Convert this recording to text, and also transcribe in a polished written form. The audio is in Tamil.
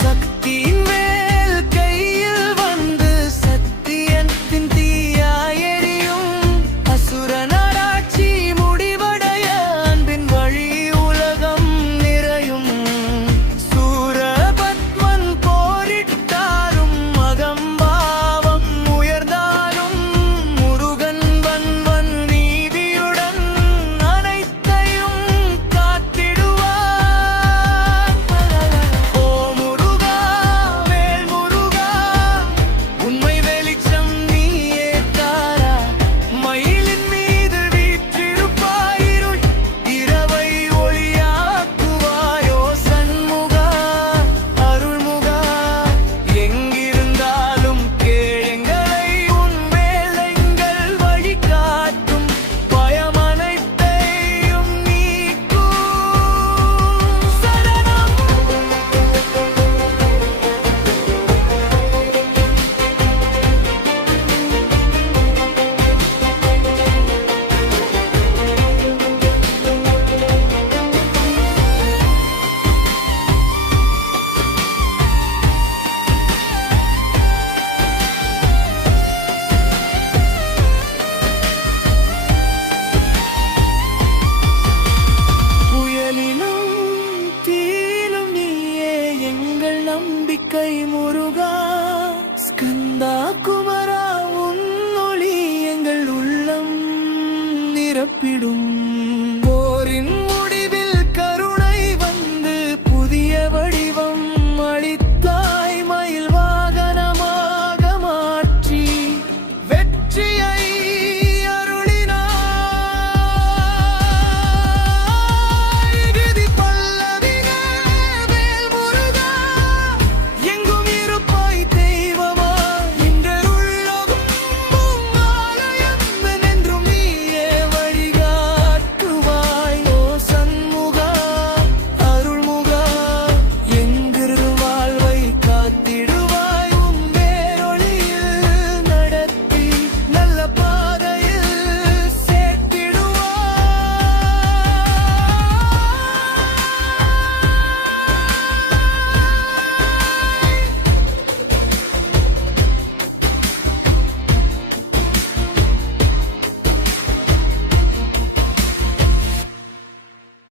சக்தியின் மேல் கையில் வந்து சத்தியத்தின் தீயாய் எரியும். அசுர நராட்சி முடிவடைய அன்பின் வழி உலகம் நிறையும். சூரபத்மன் போரிட்டாலும் அகம்பாவம் உயர்ந்தாலும் முருகன் வன்வன் நீதியுடன் அனைத்தையும் காத்திடுவார். ஓ முருகா, வேல் முருகா, உண்மை வெளிச்சம் நீயே தாரா. மயிலின் மீது வீற்றிருப்பாயிருள் இரவை ஒளியாக்குவாயோ. சண்முகா, அருள்முகா, எங்கிருந்தாலும் கேளுங்களை உன் வேலைங்கள் வழிகாட்டும். பயமனைத்தையும் நீக்கும் சரணம். புயலிலும் தீயிலும் நீயே எங்கள் நம்பிக்கை முருகா.